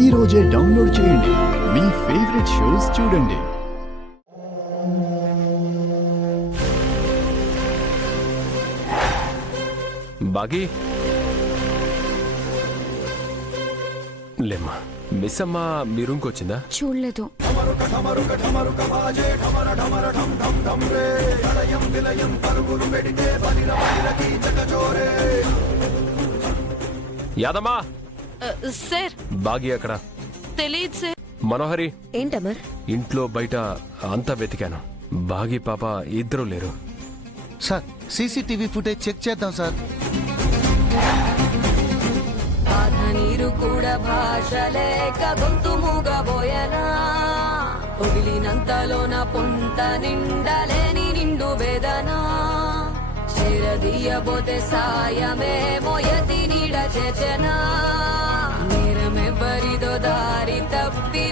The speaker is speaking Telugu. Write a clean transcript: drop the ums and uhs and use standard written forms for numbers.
ఈ రోజే డౌన్లోడ్ చేయండి. మీ ఫేవరెట్ షోస్ చూడండి. బాగి లేమ్మా. మిస్ అమ్మ మీ రూమ్కి వచ్చిందా? చూడలేదు. యాదమ్మా. సార్ బాగి అక్కడ. తెలియదు సార్. మనోహరి, ఏంటమర్? ఇంట్లో బయట అంతా వెతికాను. బాగి పాప ఇద్దరు లేరు. సార్ సీసీటీవీ ఫుటేజ్ చెక్ చేద్దాం సార్. నీరు కూడా భాష లేక గొంతు మూగబోయనా, పొగిలినంతలోన పొంత నిండలేని నిండు వేదనా, చేరదీయబోతే సాయమే మోయతి నీడ చేచనా, నేరమెవ్వరిదో దారి తప్పి